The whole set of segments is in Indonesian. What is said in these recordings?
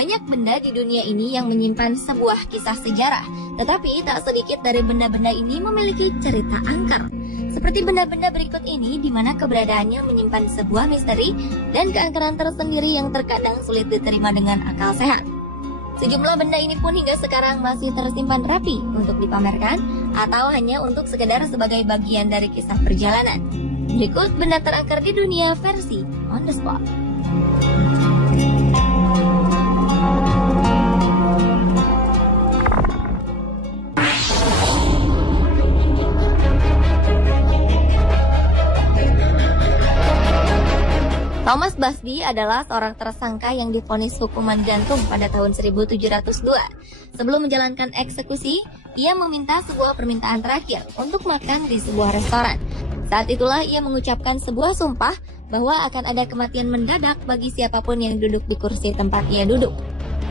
Banyak benda di dunia ini yang menyimpan sebuah kisah sejarah, tetapi tak sedikit dari benda-benda ini memiliki cerita angker. Seperti benda-benda berikut ini, di mana keberadaannya menyimpan sebuah misteri dan keangkeran tersendiri yang terkadang sulit diterima dengan akal sehat. Sejumlah benda ini pun hingga sekarang masih tersimpan rapi untuk dipamerkan atau hanya untuk sekedar sebagai bagian dari kisah perjalanan. Berikut benda terangker di dunia versi On The Spot. Thomas Busby adalah seorang tersangka yang divonis hukuman gantung pada tahun 1702. Sebelum menjalankan eksekusi, ia meminta sebuah permintaan terakhir untuk makan di sebuah restoran. Saat itulah ia mengucapkan sebuah sumpah bahwa akan ada kematian mendadak bagi siapapun yang duduk di kursi tempat ia duduk.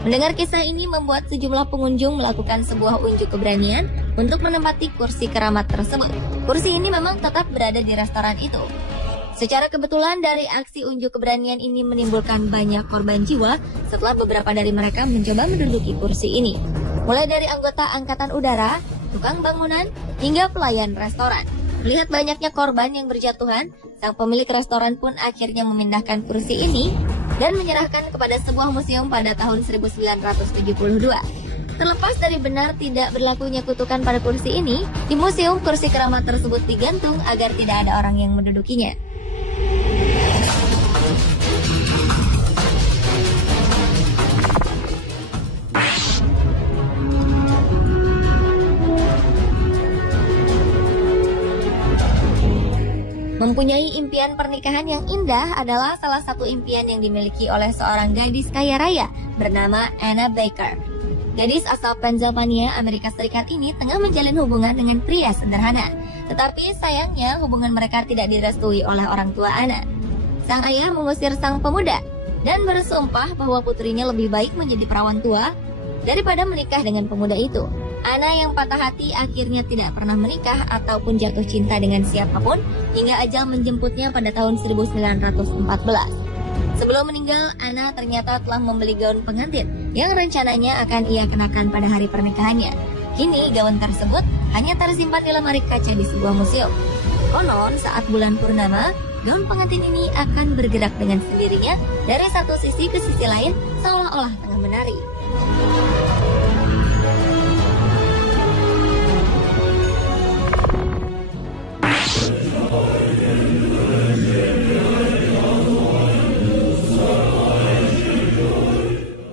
Mendengar kisah ini membuat sejumlah pengunjung melakukan sebuah unjuk keberanian untuk menempati kursi keramat tersebut. Kursi ini memang tetap berada di restoran itu. Secara kebetulan dari aksi unjuk keberanian ini menimbulkan banyak korban jiwa setelah beberapa dari mereka mencoba menduduki kursi ini. Mulai dari anggota angkatan udara, tukang bangunan, hingga pelayan restoran. Melihat banyaknya korban yang berjatuhan, sang pemilik restoran pun akhirnya memindahkan kursi ini dan menyerahkan kepada sebuah museum pada tahun 1972. Terlepas dari benar tidak berlakunya kutukan pada kursi ini, di museum kursi keramat tersebut digantung agar tidak ada orang yang mendudukinya. Mempunyai impian pernikahan yang indah adalah salah satu impian yang dimiliki oleh seorang gadis kaya raya bernama Anna Baker. Gadis asal Pennsylvania, Amerika Serikat ini tengah menjalin hubungan dengan pria sederhana. Tetapi sayangnya hubungan mereka tidak direstui oleh orang tua Anna. Sang ayah mengusir sang pemuda dan bersumpah bahwa putrinya lebih baik menjadi perawan tua daripada menikah dengan pemuda itu. Anna yang patah hati akhirnya tidak pernah menikah ataupun jatuh cinta dengan siapapun hingga ajal menjemputnya pada tahun 1914. Sebelum meninggal, Anna ternyata telah membeli gaun pengantin yang rencananya akan ia kenakan pada hari pernikahannya. Kini gaun tersebut hanya tersimpan di lemari kaca di sebuah museum. Konon saat bulan purnama, gaun pengantin ini akan bergerak dengan sendirinya dari satu sisi ke sisi lain seolah-olah tengah menari.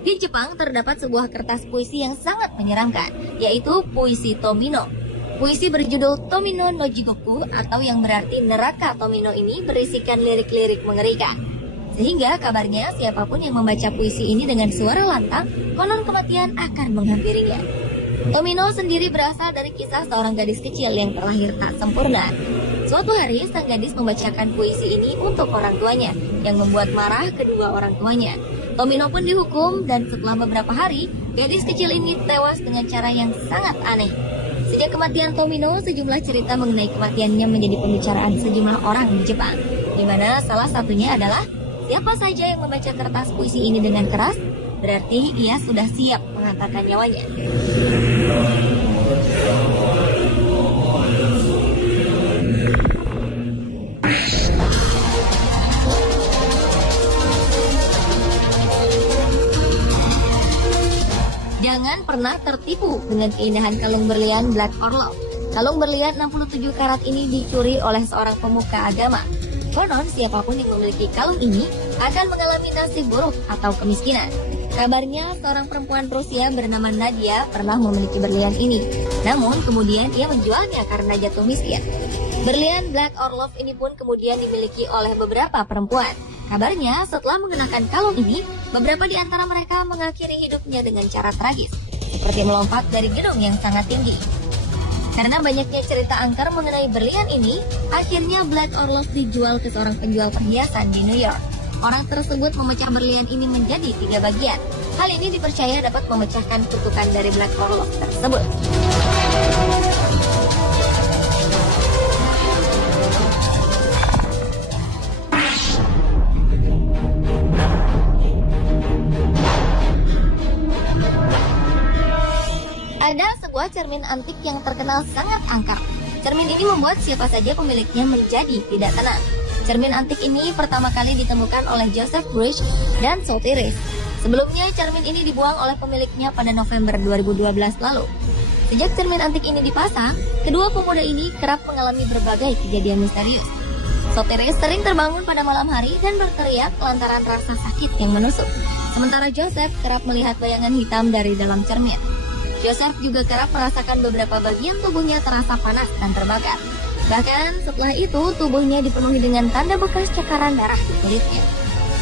Di Jepang terdapat sebuah kertas puisi yang sangat menyeramkan, yaitu puisi Tomino. Puisi berjudul Tomino no Jigoku atau yang berarti neraka Tomino ini berisikan lirik-lirik mengerikan. Sehingga kabarnya siapapun yang membaca puisi ini dengan suara lantang, konon kematian akan menghampirinya. Tomino sendiri berasal dari kisah seorang gadis kecil yang terlahir tak sempurna. Suatu hari sang gadis membacakan puisi ini untuk orang tuanya, yang membuat marah kedua orang tuanya. Tomino pun dihukum dan setelah beberapa hari, gadis kecil ini tewas dengan cara yang sangat aneh. Sejak kematian Tomino, sejumlah cerita mengenai kematiannya menjadi pembicaraan sejumlah orang di Jepang, di mana salah satunya adalah siapa saja yang membaca kertas puisi ini dengan keras, berarti ia sudah siap menghantarkan nyawanya. Jangan pernah tertipu dengan keindahan kalung berlian Black Orlov. Kalung berlian 67 karat ini dicuri oleh seorang pemuka agama. Konon siapapun yang memiliki kalung ini akan mengalami nasib buruk atau kemiskinan. Kabarnya seorang perempuan Rusia bernama Nadia pernah memiliki berlian ini. Namun kemudian ia menjualnya karena jatuh miskin. Berlian Black Orlov ini pun kemudian dimiliki oleh beberapa perempuan. Kabarnya setelah mengenakan kalung ini, beberapa di antara mereka mengakhiri hidupnya dengan cara tragis, seperti melompat dari gedung yang sangat tinggi. Karena banyaknya cerita angker mengenai berlian ini, akhirnya Black Orlov dijual ke seorang penjual perhiasan di New York. Orang tersebut memecah berlian ini menjadi 3 bagian. Hal ini dipercaya dapat memecahkan kutukan dari Black Orlov tersebut. cermin antik yang terkenal sangat angker. Cermin ini membuat siapa saja pemiliknya menjadi tidak tenang. Cermin antik ini pertama kali ditemukan oleh Joseph Bruch dan Sotheris. Sebelumnya, cermin ini dibuang oleh pemiliknya pada November 2012 lalu. Sejak cermin antik ini dipasang, kedua pemuda ini kerap mengalami berbagai kejadian misterius. Sotheris sering terbangun pada malam hari dan berteriak lantaran rasa sakit yang menusuk. Sementara Joseph kerap melihat bayangan hitam dari dalam cermin. Joseph juga kerap merasakan beberapa bagian tubuhnya terasa panas dan terbakar. Bahkan setelah itu, tubuhnya dipenuhi dengan tanda bekas cakaran darah di kulitnya.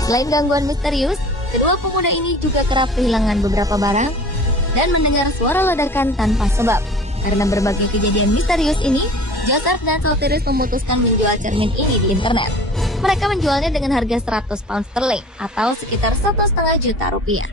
Selain gangguan misterius, kedua pemuda ini juga kerap kehilangan beberapa barang dan mendengar suara ledakan tanpa sebab. Karena berbagai kejadian misterius ini, Joseph dan Sotheris memutuskan menjual cermin ini di internet. Mereka menjualnya dengan harga 100 pound sterling atau sekitar 1,5 juta rupiah.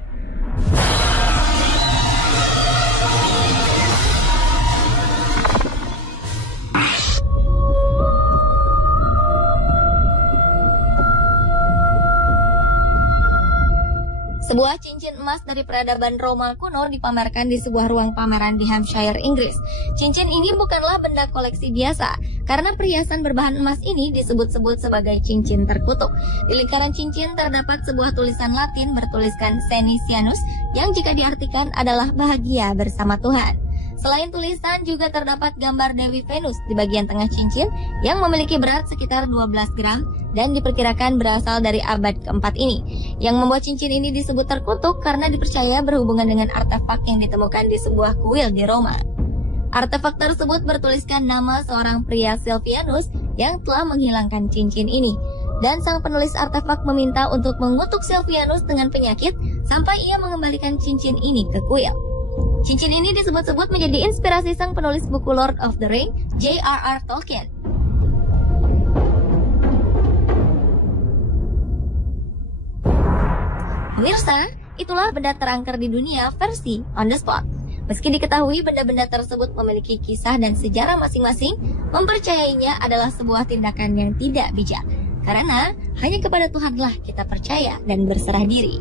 Sebuah cincin emas dari peradaban Roma kuno dipamerkan di sebuah ruang pameran di Hampshire, Inggris. Cincin ini bukanlah benda koleksi biasa, karena perhiasan berbahan emas ini disebut-sebut sebagai cincin terkutuk. Di lingkaran cincin terdapat sebuah tulisan Latin bertuliskan Senisianus, yang jika diartikan adalah bahagia bersama Tuhan. Selain tulisan, juga terdapat gambar Dewi Venus di bagian tengah cincin yang memiliki berat sekitar 12 gram dan diperkirakan berasal dari abad keempat ini. Yang membuat cincin ini disebut terkutuk karena dipercaya berhubungan dengan artefak yang ditemukan di sebuah kuil di Roma. Artefak tersebut bertuliskan nama seorang pria Silvianus yang telah menghilangkan cincin ini. Dan sang penulis artefak meminta untuk mengutuk Silvianus dengan penyakit sampai ia mengembalikan cincin ini ke kuil. Cincin ini disebut-sebut menjadi inspirasi sang penulis buku Lord of the Ring, J.R.R. Tolkien. Pemirsa, itulah benda terangker di dunia versi On The Spot. Meski diketahui benda-benda tersebut memiliki kisah dan sejarah masing-masing, mempercayainya adalah sebuah tindakan yang tidak bijak. Karena hanya kepada Tuhanlah kita percaya dan berserah diri.